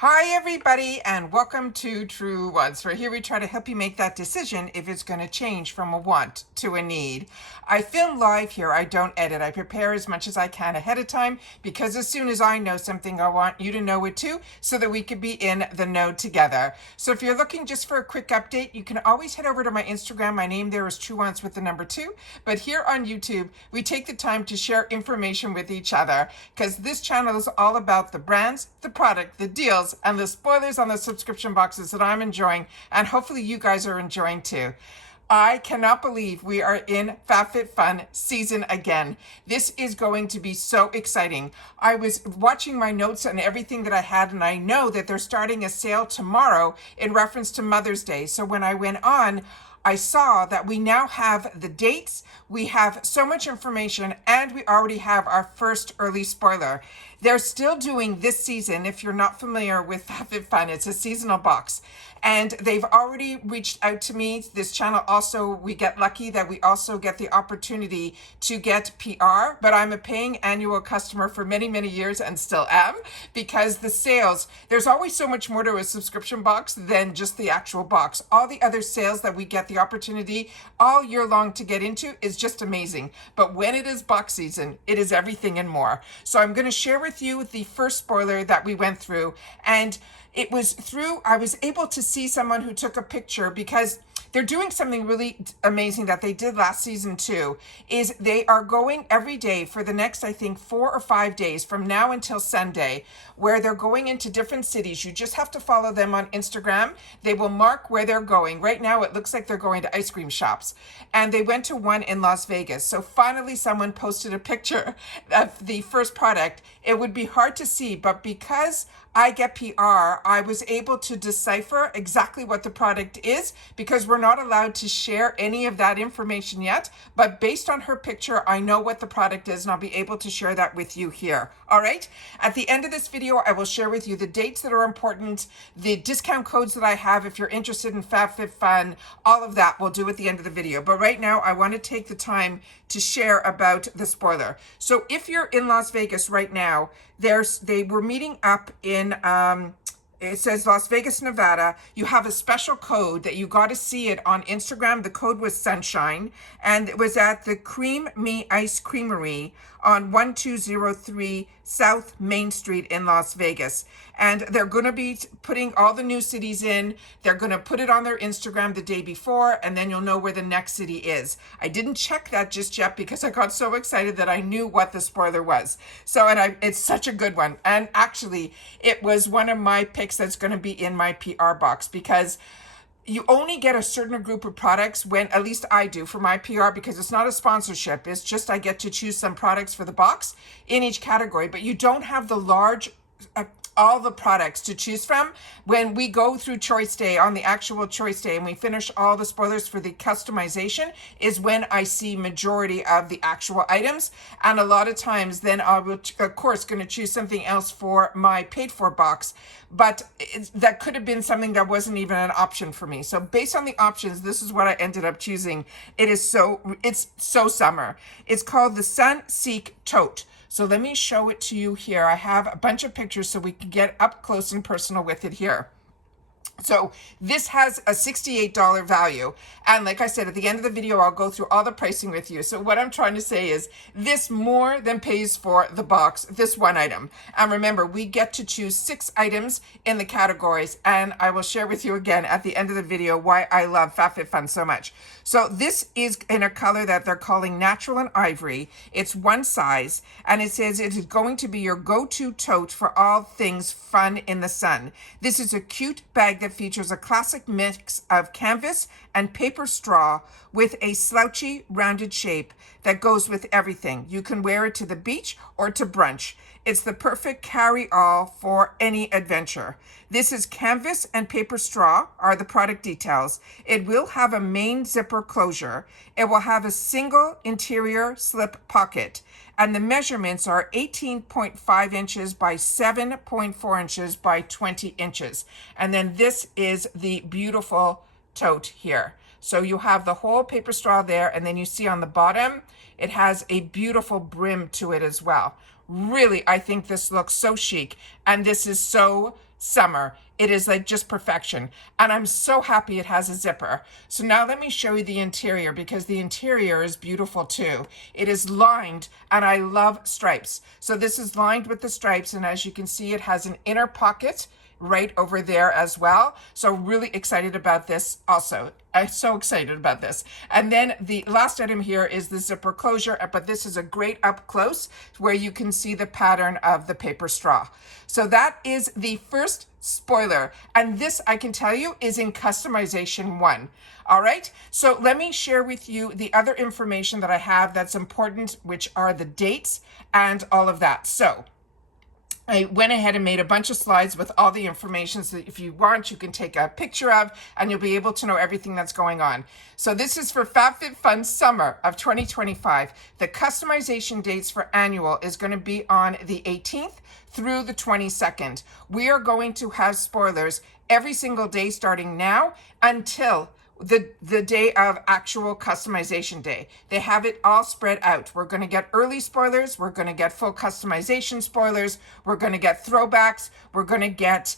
Hi everybody and welcome to Truewants, where here we try to help you make that decision if it's going to change from a want to a need. I film live here, I don't edit. I prepare as much as I can ahead of time because as soon as I know something, I want you to know it too so that we could be in the know together. So if you're looking just for a quick update, you can always head over to my Instagram. My name there is Truewants with the number 2. But here on YouTube, we take the time to share information with each other because this channel is all about the brands, the product, the deals, and the spoilers on the subscription boxes that I'm enjoying, and hopefully you guys are enjoying too. I cannot believe we are in FabFitFun season again. This is going to be so exciting. I was watching my notes and everything that I had, and I know that they're starting a sale tomorrow in reference to Mother's Day. So when I went on, I saw that we now have the dates, we have so much information, and we already have our first early spoiler. They're still doing this season, if you're not familiar with FabFitFun, it's a seasonal box. And they've already reached out to me. This channel also, we get lucky that we also get the opportunity to get PR, but I'm a paying annual customer for many, many years and still am, because the sales, there's always so much more to a subscription box than just the actual box. All the other sales that we get the opportunity all year long to get into is just amazing. But when it is box season, it is everything and more. So I'm going to share with you the first spoiler that we went through, and it was through, I was able to see someone who took a picture because they're doing something really amazing that they did last season too, is they are going every day for the next, I think, 4 or 5 days from now until Sunday, where they're going into different cities. You just have to follow them on Instagram. They will mark where they're going. Right now, it looks like they're going to ice cream shops. And they went to one in Las Vegas. So finally, someone posted a picture of the first product. It would be hard to see, but because I get PR, I was able to decipher exactly what the product is because we're not allowed to share any of that information yet. But based on her picture, I know what the product is and I'll be able to share that with you here. All right. At the end of this video, I will share with you the dates that are important, the discount codes that I have if you're interested in FabFitFun, all of that we'll do at the end of the video. But right now, I want to take the time to share about the spoiler. So if you're in Las Vegas right now, they were meeting up in it says Las Vegas, Nevada. You have a special code that you got to see it on Instagram. The code was Sunshine, and it was at the Cream Me Ice Creamery on 1203 South Main Street in Las Vegas. And they're going to be putting all the new cities in. They're going to put it on their Instagram the day before, and then you'll know where the next city is. I didn't check that just yet because I got so excited that I knew what the spoiler was. So, it's such a good one. And actually, it was one of my picks that's going to be in my PR box because you only get a certain group of products when, at least I do for my PR, because it's not a sponsorship. It's just I get to choose some products for the box in each category, but you don't have the large all the products to choose from. When we go through choice day, on the actual choice day, and we finish all the spoilers for the customization, is when I see majority of the actual items. And a lot of times then I will, of course, going to choose something else for my paid for box. But that could have been something that wasn't even an option for me. So based on the options, this is what I ended up choosing. It's so summer. It's called the Sunseek Tote. So let me show it to you here. I have a bunch of pictures so we can get up close and personal with it here. So this has a $68 value. And like I said, at the end of the video, I'll go through all the pricing with you. So what I'm trying to say is this more than pays for the box, this one item. And remember, we get to choose 6 items in the categories. And I will share with you again at the end of the video why I love FabFitFun so much. So this is in a color that they're calling Natural and Ivory. It's one size. And it says it is going to be your go-to tote for all things fun in the sun. This is a cute bag that features a classic mix of canvas and paper straw with a slouchy rounded shape that goes with everything. You can wear it to the beach or to brunch. It's the perfect carry-all for any adventure. This is canvas and paper straw are the product details. It will have a main zipper closure. It will have a single interior slip pocket. And the measurements are 18.5 inches by 7.4 inches by 20 inches. And then this is the beautiful tote here. So you have the whole paper straw there, and then you see on the bottom, it has a beautiful brim to it as well. Really, I think this looks so chic, and this is so summer. It is like just perfection. And I'm so happy it has a zipper. So now let me show you the interior, because the interior is beautiful too. It is lined, and I love stripes. So this is lined with the stripes, and as you can see, it has an inner pocket right over there as well. So really excited about this also. I'm so excited about this. And then the last item here is the zipper closure, but this is a great up close where you can see the pattern of the paper straw. So that is the first spoiler. And this, I can tell you, is in customization 1. All right, so let me share with you the other information that I have that's important, which are the dates and all of that. So I went ahead and made a bunch of slides with all the information, so that if you want, you can take a picture of, and you'll be able to know everything that's going on. So this is for FabFitFun Summer of 2025. The customization dates for annual is going to be on the 18th through the 22nd. We are going to have spoilers every single day starting now until the day of actual customization day. They have it all spread out. We're going to get early spoilers. We're going to get full customization spoilers. We're going to get throwbacks. We're going to get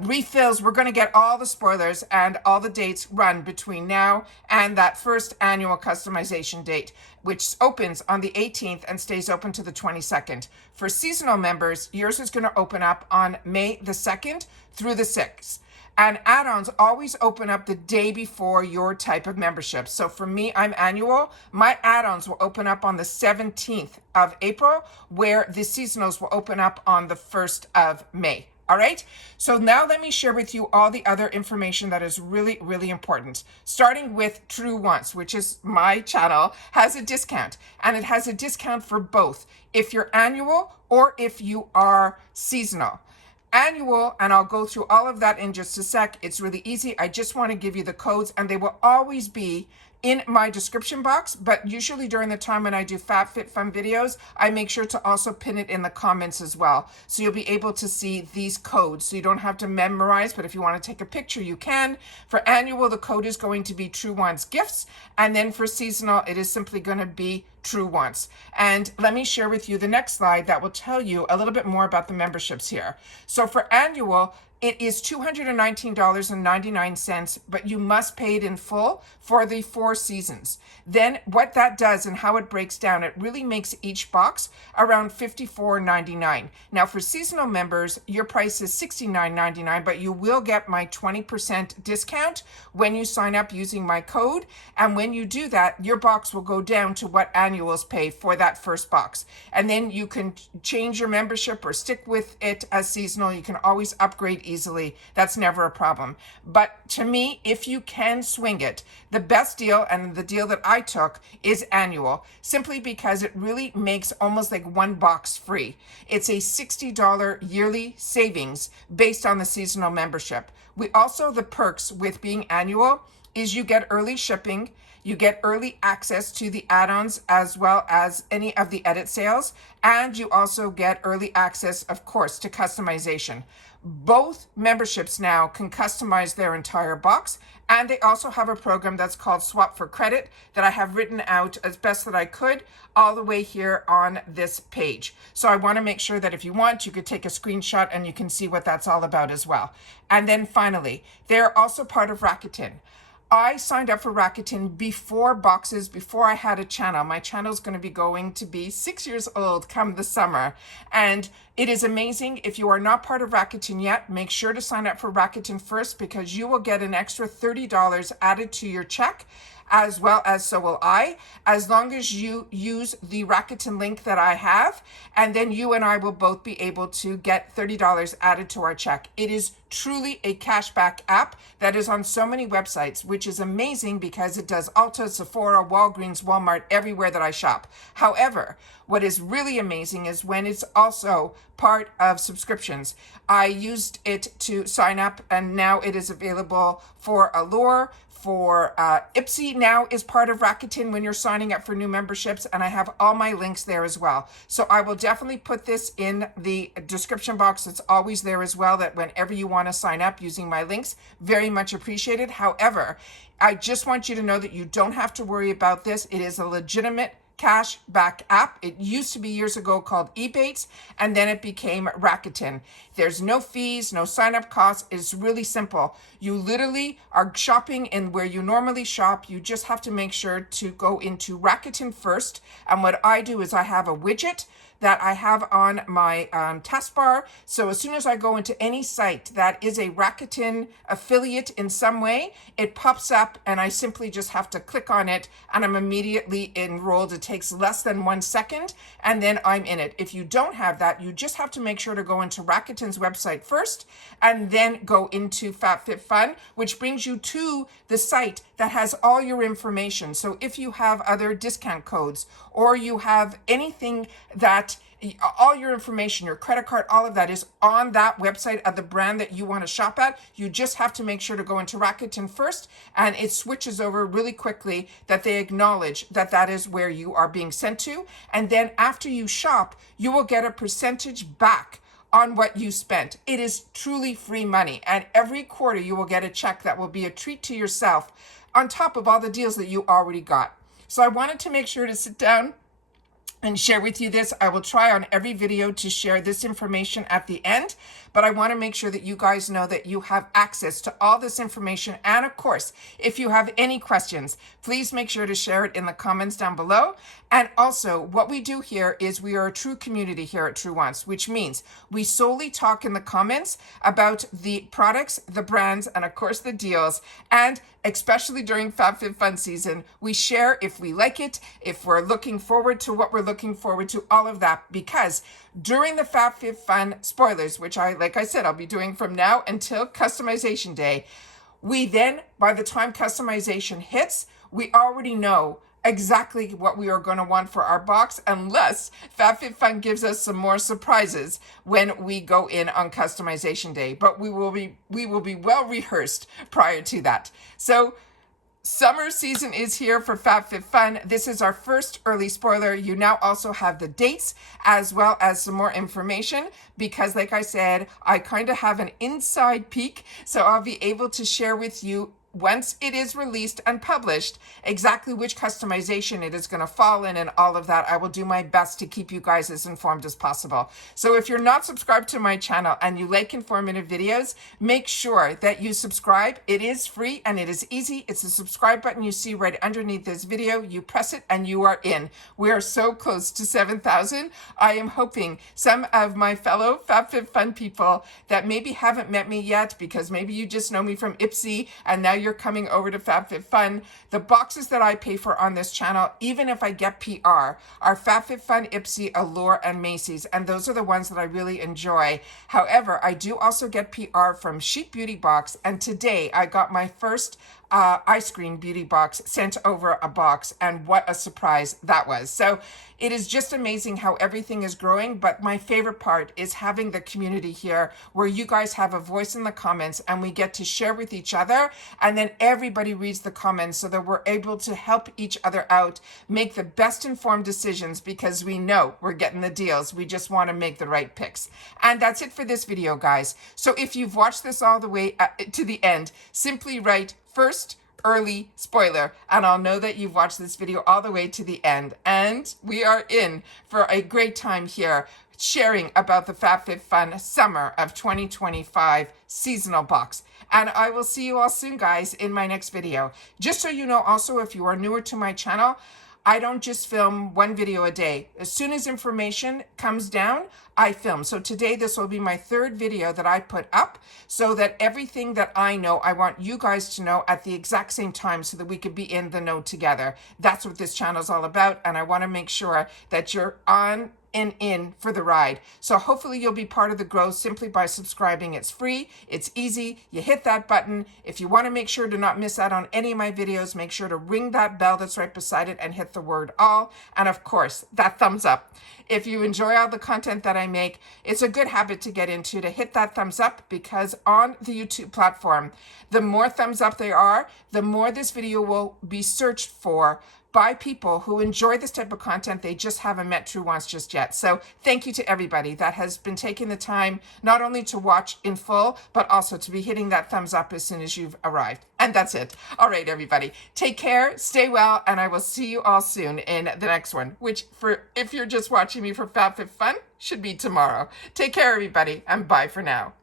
refills. We're going to get all the spoilers, and all the dates run between now and that first annual customization date, which opens on the 18th and stays open to the 22nd. For seasonal members, yours is going to open up on May the 2nd through the 6th. And add-ons always open up the day before your type of membership. So for me, I'm annual. My add-ons will open up on the 17th of April, where the seasonals will open up on the 1st of May. All right, so now let me share with you all the other information that is really, really important. Starting with Truewants, which is my channel, has a discount, and it has a discount for both if you're annual or if you are seasonal. Annual, and I'll go through all of that in just a sec. It's really easy. I just want to give you the codes, and they will always be in my description box, but usually during the time when I do FabFitFun videos, I make sure to also pin it in the comments as well. So you'll be able to see these codes. So you don't have to memorize, but if you want to take a picture, you can. For annual, the code is going to be Truewants Gifts. And then for seasonal, it is simply going to be Truewants. And let me share with you the next slide that will tell you a little bit more about the memberships here. So for annual, it is $219.99, but you must pay it in full for the 4 seasons. Then what that does and how it breaks down, it really makes each box around $54.99. Now for seasonal members, your price is $69.99, but you will get my 20% discount when you sign up using my code. And when you do that, your box will go down to what annuals pay for that first box. And then you can change your membership or stick with it as seasonal. You can always upgrade easily. That's never a problem. But to me, if you can swing it, the best deal, and the deal that I took, is annual, simply because it really makes almost like one box free. It's a $60 yearly savings based on the seasonal membership. We also, the perks with being annual is you get early shipping, you get early access to the add-ons as well as any of the edit sales, and you also get early access, of course, to customization. Both memberships now can customize their entire box, and they also have a program that's called Swap for Credit that I have written out as best that I could all the way here on this page. So I want to make sure that if you want, you could take a screenshot and you can see what that's all about as well. And then finally, they're also part of Rakuten. I signed up for Rakuten before I had a channel. My channel is going to be 6 years old come the summer. And it is amazing. If you are not part of Rakuten yet, make sure to sign up for Rakuten first, because you will get an extra $30 added to your check, as well as so will I, as long as you use the Rakuten link that I have, and then you and I will both be able to get $30 added to our check. It is truly a cashback app that is on so many websites, which is amazing because it does Ulta, Sephora, Walgreens, Walmart, everywhere that I shop. However, what is really amazing is when it's also part of subscriptions. I used it to sign up, and now it is available for Allure, for Ipsy now is part of Rakuten when you're signing up for new memberships, and I have all my links there as well. So I will definitely put this in the description box. It's always there as well, that whenever you want to sign up using my links, very much appreciated. However, I just want you to know that you don't have to worry about this. It is a legitimate cash back app. It used to be years ago called Ebates, and then it became Rakuten. There's no fees, no sign-up costs. It's really simple. You literally are shopping in where you normally shop. You just have to make sure to go into Rakuten first. And what I do is I have a widget that I have on my taskbar. So as soon as I go into any site that is a Rakuten affiliate in some way, it pops up and I simply just have to click on it and I'm immediately enrolled. It takes less than 1 second and then I'm in it. If you don't have that, you just have to make sure to go into Rakuten's website first and then go into FabFitFun, which brings you to the site that has all your information. So if you have other discount codes or you have anything that all your information, your credit card, all of that is on that website of the brand that you want to shop at. You just have to make sure to go into Rakuten first and it switches over really quickly that they acknowledge that that is where you are being sent to. And then after you shop, you will get a percentage back on what you spent. It is truly free money. And every quarter you will get a check that will be a treat to yourself on top of all the deals that you already got. So I wanted to make sure to sit down and share with you this. I will try on every video to share this information at the end, but I want to make sure that you guys know that you have access to all this information. And of course, if you have any questions, please make sure to share it in the comments down below. And also what we do here is we are a true community here at Truewants, which means we solely talk in the comments about the products, the brands, and of course the deals. And especially during FabFitFun season, we share if we like it, if we're looking forward to what we're looking forward to, all of that, because during the FabFitFun spoilers, which like I said, I'll be doing from now until customization day, we then, by the time customization hits, we already know exactly what we are going to want for our box, unless FabFitFun gives us some more surprises when we go in on customization day. But we will be well rehearsed prior to that. So summer season is here for FabFitFun. This is our first early spoiler. You now also have the dates as well as some more information because, like I said, I kind of have an inside peek. So I'll be able to share with you once it is released and published, exactly which customization it is going to fall in and all of that. I will do my best to keep you guys as informed as possible. So if you're not subscribed to my channel and you like informative videos, make sure that you subscribe. It is free and it is easy. It's the subscribe button you see right underneath this video. You press it and you are in. We are so close to 7,000. I am hoping some of my fellow FabFitFun people that maybe haven't met me yet, because maybe you just know me from Ipsy and now you're coming over to FabFitFun. The boxes that I pay for on this channel, even if I get PR, are FabFitFun, Ipsy, Allure, and Macy's, and those are the ones that I really enjoy. However, I do also get PR from Chic Beauty Box, and today I got my first ice cream beauty box sent over a box, and what a surprise that was. So it is just amazing how everything is growing, but my favorite part is having the community here where you guys have a voice in the comments and we get to share with each other, and then everybody reads the comments so that we're able to help each other out, make the best informed decisions, because we know we're getting the deals. We just want to make the right picks. And that's it for this video, guys. So if you've watched this all the way to the end, simply write first early spoiler and I'll know that you've watched this video all the way to the end. And we are in for a great time here sharing about the FabFitFun Summer of 2025 seasonal box. And I will see you all soon, guys, in my next video. Just so you know, also, if you are newer to my channel, I don't just film one video a day. As soon as information comes down, I film. So today, this will be my third video that I put up, so that everything that I know, I want you guys to know at the exact same time so that we could be in the know together. That's what this channel is all about. And I want to make sure that you're on and in for the ride. So hopefully you'll be part of the growth simply by subscribing. It's free, it's easy. You hit that button. If you want to make sure to not miss out on any of my videos, make sure to ring that bell that's right beside it and hit the word all. And of course, that thumbs up. If you enjoy all the content that I make, it's a good habit to get into, to hit that thumbs up, because on the YouTube platform, the more thumbs up there are, the more this video will be searched for by people who enjoy this type of content. They just haven't met Truewants just yet. So thank you to everybody that has been taking the time not only to watch in full, but also to be hitting that thumbs up as soon as you've arrived. And And that's it. All right, everybody. Take care, stay well, and I will see you all soon in the next one, which if you're just watching me for FabFitFun, should be tomorrow. Take care, everybody, and bye for now.